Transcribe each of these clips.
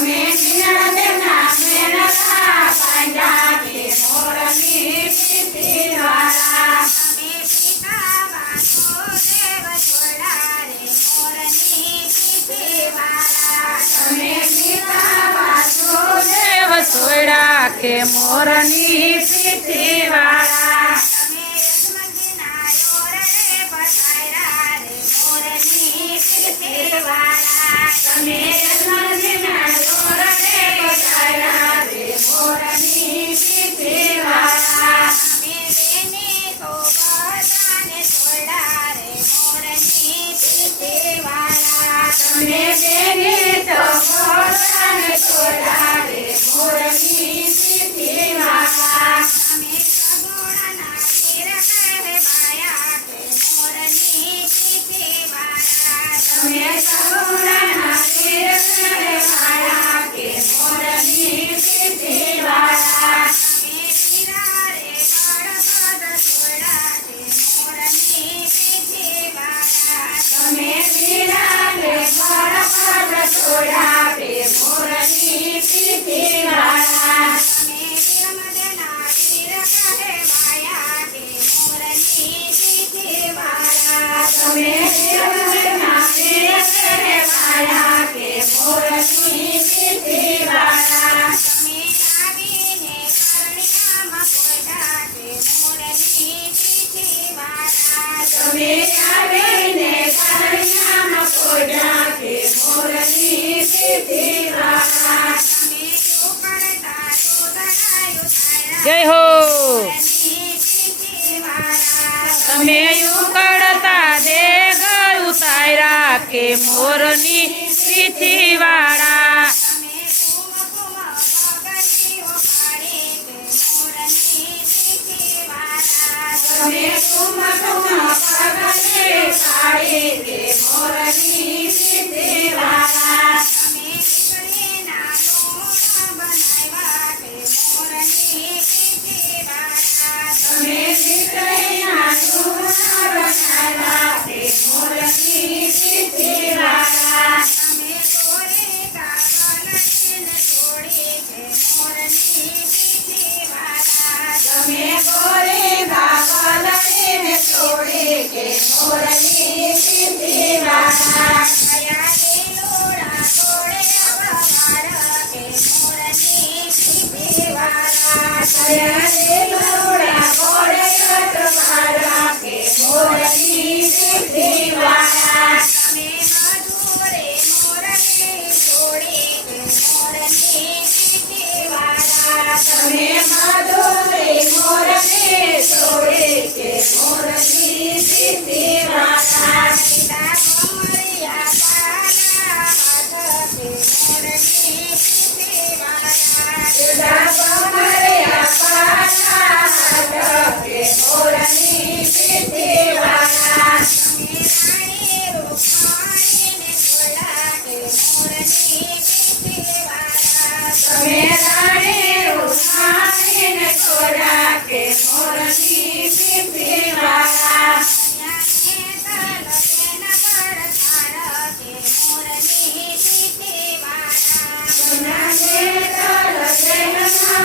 તમે દિન દેવના મેળા પાંડા કે મોરની પીઠી વાળા તમે પિતા વાસુદેવ છોડા રે મોરની પીઠી વાળા તમે પિતા વાસુદેવ સોયડા કે મોરની પીઠી વાળા તમે યજમંતીના યોરે પધાર્યા રે મોરની પીઠી વાળા તમે યજમાનના જોરડે પધાર્યા રે મોરની પીઠી વાળા તમે બેને તો બધાને છોડા રે મોરની પીઠી વાળા તમે બેની તો મોરાને છોડા રે મોરની પીઠી વાળા તમે સગુણના વીર કહેવાયા કે મોરની પીઠી વાળા તમે સગુણના વીર કહેવાયા કે મોરની પીઠી વાળા તમે વીરા રે ગળપદ છોડા કે મોરની પીઠી વાળા તમે વીરાને ગળપદ છોડા રે મોરની પીઠી વાળા તમે વીરમદના વીર કહેવાયા કે મોરની પીઠી વાળા તમે વીરના વીર કહેવાયા કે મોરની પીઠી વાળા તમે આવીને કરણિયામાં પોઢા કે મોરની પીઠી વાળા તમે આવીને કરણિયામાં પોઢા કે મોરની પીઠી વાળા તમે ઉકળતા દૂધડાયું થાળા જય હો મોરની પીઠી વાળા તમે ઉકળતા દેગ ઉતાર્યા કે મોરની પીઠી વાળા તમે કુમ પગલીઓ પાડી કે મોરની પીઠી વાળા તમે કુમ પગલે પાડી કે મોરની પીઠી વાળા તમે દીકરીના લૂણ બનાવ્યા કે મોરની પીઠી વાળા તમે દીકરીના લૂણા બનાવ્યા કે મોરની પીઠી વાળા તમે ગોરી કાગળને છોડી કે મોરની પીઠી વાળા તમે ગોરી ગાગલને છોડી કે મોરની પીઠી વાળા કયા લીલોડા ગોળે અવહાર કે મોરની પીઠી વાળા કયા લીલોડા ગોળે અટવાળા કે મોરની પીઠી વાળા તમે મધુરે મોરની છોડી કે મોરની પીઠી વાળા તમે મધુરી મોરને છોડી કે મોરની પીઠી વાળા પિતા કમરિયા પાલા હાથ કે મોરની પીઠી વાળા જુદા કમરિયા પાલા હાથ કે મોરની પીઠી વાળા તમે રાણી રૂપવાણીને છોડા કે મોરની પીઠી વાળા તમે રાણી રૂપવાણીને છોડા કે મોરની પીઠી વાળા કન્યાને તલસેન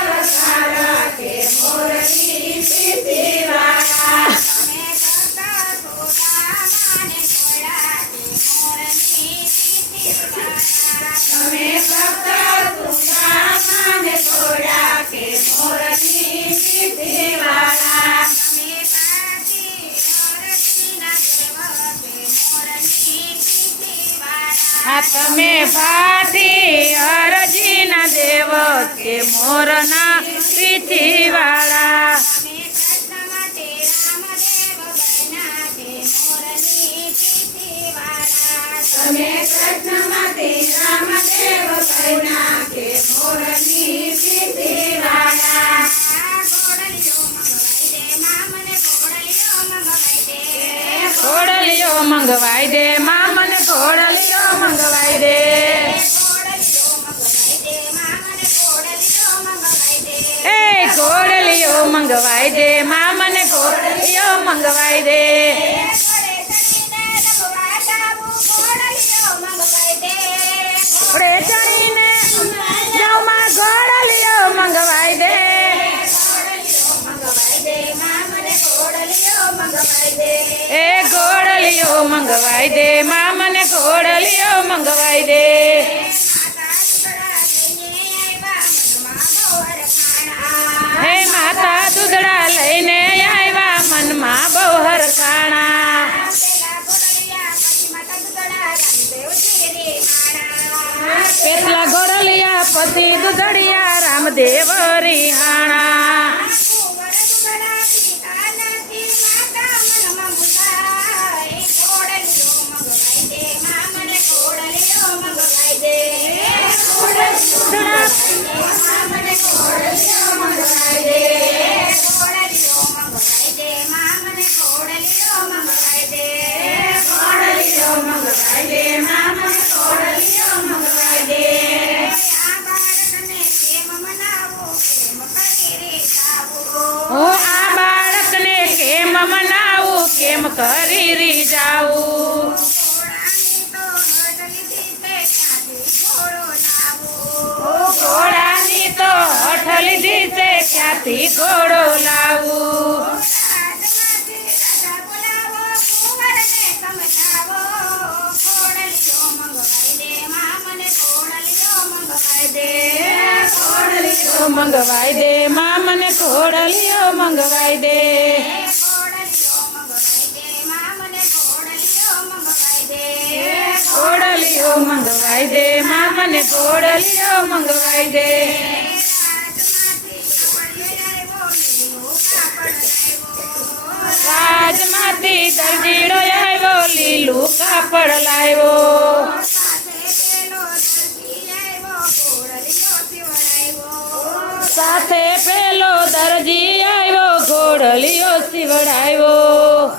વરસાડા કે મોરની પીઠી વાળા તમે ભક્ત સુદામાને છોડા કે મોરની પીઠી વાળા તમે પાછી અરજીના દેવ કે મોરની પીઠી વાળા તમે ભાથી અરજીના દેવ કે મોરના પીઠી વાળા તમે કૃષ્ણ માટે રામદેવ બન્યા કે મોરની પીઠી વાળા તમે કૃષ્ણ માટે રામદેવ બન્યા કે મોરની પીઠી વાળા ઘોડલીઓ મંગવાઈ દે માં મને ઘોડલીઓ મંગવાઈ દે એ ઘોડલીઓ મંગવાઈ દે માં મને ઘોડલીઓ મંગવાઈ દે ઘોડે ચડીને ઘોડલિયો મંગવાઈ દે માં મને ઘોડલિયો મંગવાઈ દે માતા દુધડા લઈને આવ્યા મનમાં બહુ હરખાણા. હે માતા દુધડા લઈને આવ્યા મનમાં બહુ હરખાણા પેલા ગોરલિયા પછી દુધડિયા રામદેવ રિહાણા. હું આ બાળકને કેમ મનાવું કેમ કરી રીઝાવું ઘોડાની તો હઠ લીધી છે ક્યાંથી ઘોડો લાવું મંગવાઈ દે માં મને ઘોડલિયો મંગવાઈ દે ઘોડલિયો મંગવાઈ દે માં મને ઘોડલિયો મંગવાઈ દે રાજમાંથી દરજીડો આવ્યો લીલું કાપડ લાવ્યો સાથે પેલો દરજી આવ્યો ઘોડલિયો સીવડાવ્યો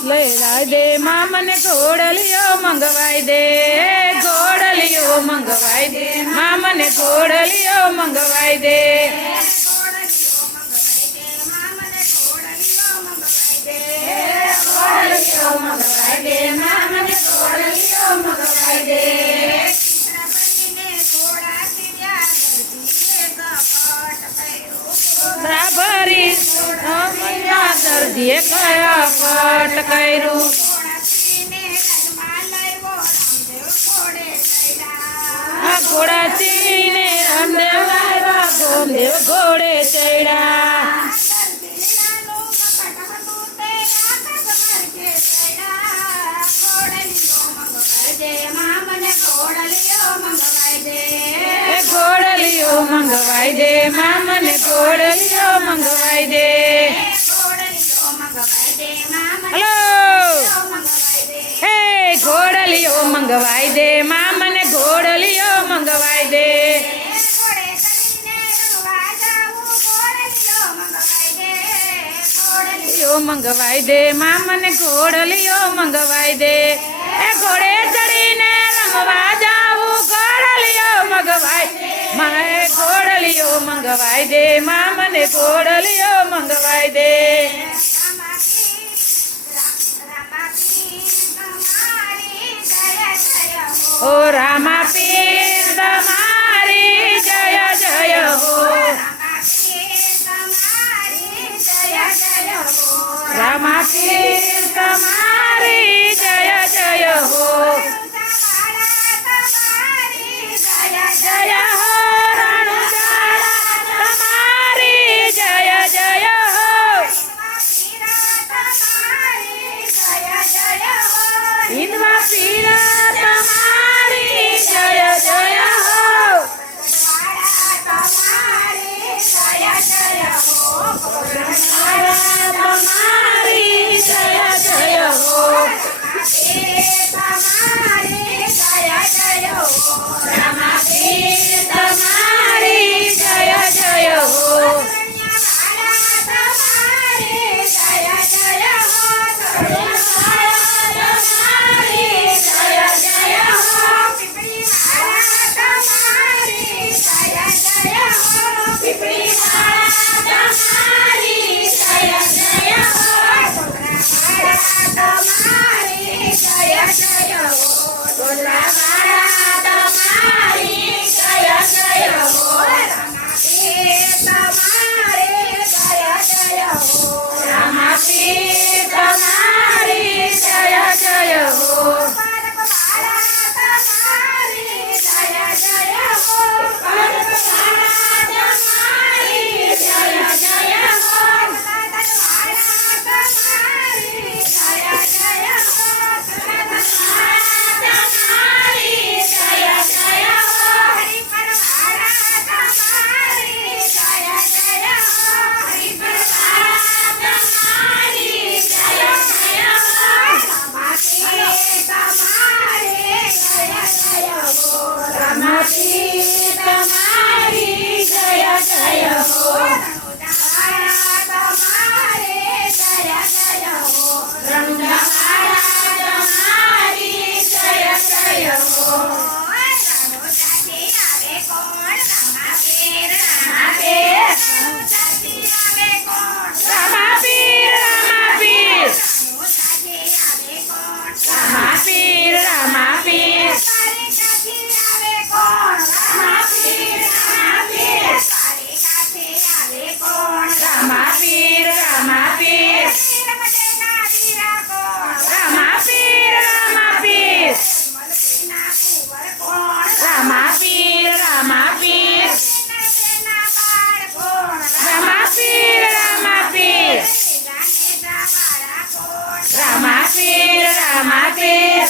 લઈ લાય દે માં મને ઘોડલિયો મંગવાઈ દે ઘોડલિયો મંગવાઈ દે માં મને ઘોડલિયો મંગવાઈ દે ઘોડલિયો મંગવાઈ દે માં મને ઘોડલિયો મંગવાઈ દે ભરી દરજીએ કયા પટ કર્યું આ ઘોડાસીને રામદેવ આવ્યા ગોમદેવ ઘોડે ચડ્યા ઘોડલિયો મંગવાઈ દે માં મને ઘોડલિયો મંગવાઈ દે હલો હે ઘોડલિયો મંગવાઈ દે માં મને ઘોડલિયો મંગવાઈ દે મંગવાઈ દે માં મને ઘોડલિયો મંગવાઈ દે એ ઘોડે ચડીને રમવા જાવું ઘોડલિયો મંગવાઈ મારે ઘોડલિયો મંગવાઈ દે માં મને ઘોડલિયો મંગવાઈ દે ઓ રામા પીર તમારી જય જય હો રામા પીર તમારી જય જય હો જય હો રણુજાળા તમારી જય જય હો હિંદવા પીર તમારી જય જય હો તમારી જય જય હો રામા પીર રામા પીર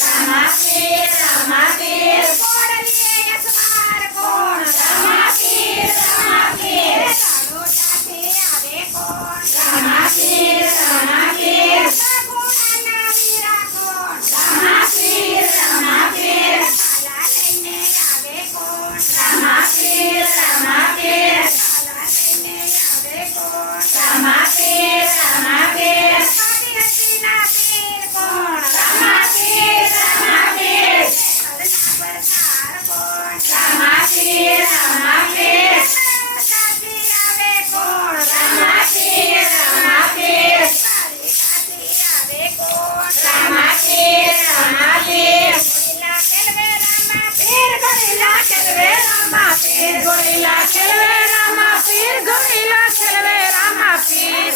રામા પીર રામા પીર કોડલીએ યસવાર કોણ રામા પીર રામા પીર તાળોટાથી આવે કોણ રામા પીર રામા પીર સગુણાના વીરા કોણ રામા પીર રામા પીર કાલા લઈને આવે કોણ રામા પીર રામા પીર કાલા લઈને આવે કોણ રામા પીર રામા પીર આદિવાસીના પીર કોણ રામા પીર રામા પીર હરના પરકાર કોણ રામા પીર રામા પીર તાળોટાથી આવે કોણ રામા પીર રામા પીર દ્વારિકાથી આવે કોણ રામા પીર રામા પીર ગોરીલા ખેલવે રામા પીર ગોરીલા ખેલવે રામા પીર ગોરીલા ખેલવે રામા પીર ગોરીલા ખેલવે રામા પીર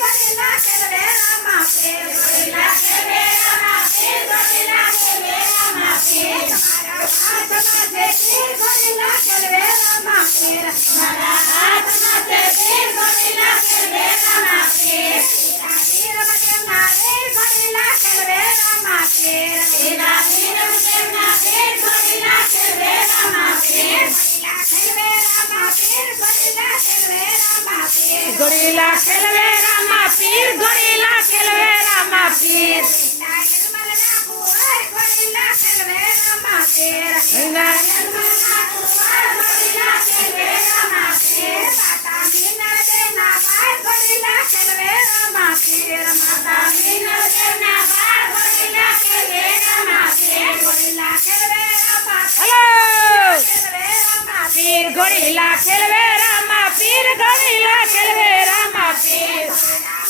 ગોરીલા ખેલવે રામા પીર ગોરીલા ખેલવે રામા પીર ગોરીલા ખેલવે રામા પીર તમારા હાથમાં છે પીર ગોરીલા ખેલવે રામા પીર તમારા હાથમાં છે પીર ગોરીલા ખેલવે રામા પીર વીર મટેના વીર ગોરીલા ખેલવે રામા પીર વીર મટેના વીર ગોરીલા ખેલવે રામા પીર ગોરીલા ખેલવે રામા પીર ગોરીલા ખેલવે રામા પીર ગોરીલા ખેલવે રામા પીર ગોરીલા ખેલવે રામા પીર નિર્મલના કુંવર ગોરીલા ખેલવે રામા પીર ગોરીલા નિર્મલના કુંવર ગોરીલા ખેલવે રામા પીર માતા મીનળ દેના બાળ ગોરીલા ખેલવે રામા પીર માતા મીનળ દેના બાળ ગોરીલા ખેલવે રામા પીર ગોરીલા ખેલવે રામા હલો ખેલવે રામા પીર ગોરીલા ખેલવે રામા પીર ગોરીલા ખેલવે રામા પીર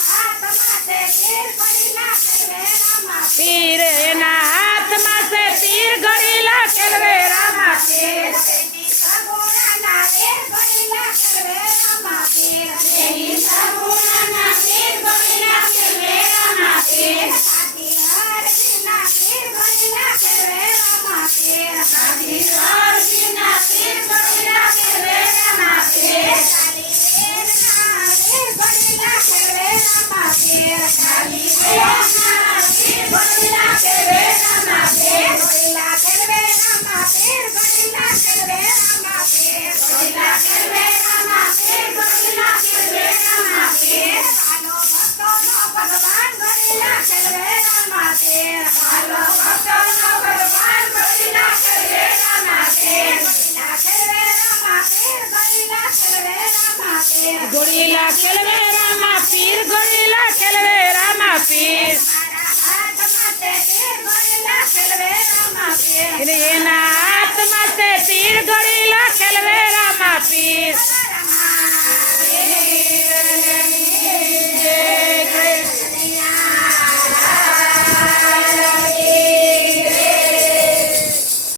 હાથમાં છે પીર ગોરીલા ખેલવે રામા પીર એના હાથમાં છે પીર ગોરીલા ખેલવે રામા પીર તેની સગુણાના વીર ગોરીલા ખેલવે રામા પીર તેની સગુણાના વીર ગોરીલા ખેલવે રામા પીર હાથી હરજીના વીર ગોરીલા ખેલવે રામા પીર હાથી હરજીના વીર ગોરીલા ખેલવે રામા પીર કાલી વેરના વીર ગોરીલા ખેલવે રામા પીર કાલી વેરના વીર ગોરીલા ખેલવે રામા પીર ગોરીલા ખેલવે રામા પીર ગોરીલા ખેલવે રામા પીર ગોરીલા ખેલવે રામા પીર ગોરીલા ખેલવે રામા પીર હાલો ભક્તોનો ભગવાન ગોરીલા ખેલવે રામા પીર હાલો ભક્તોનો ભગવાન ગોરીલા ખેલવે રામા પીર ગોરીલા ખેલવે રામા પીર ગોરીલા ખેલવે રામા પીર ગોરીલા ખેલવે રામા પીર ગોરીલા ખેલવે રામા પીર મારા હાથમાં તે પીર ગોરીલા ખેલવે રામા પીર એના હાથમાં છે પીર ગોરીલા ખેલવે રામા પીર રામા પીર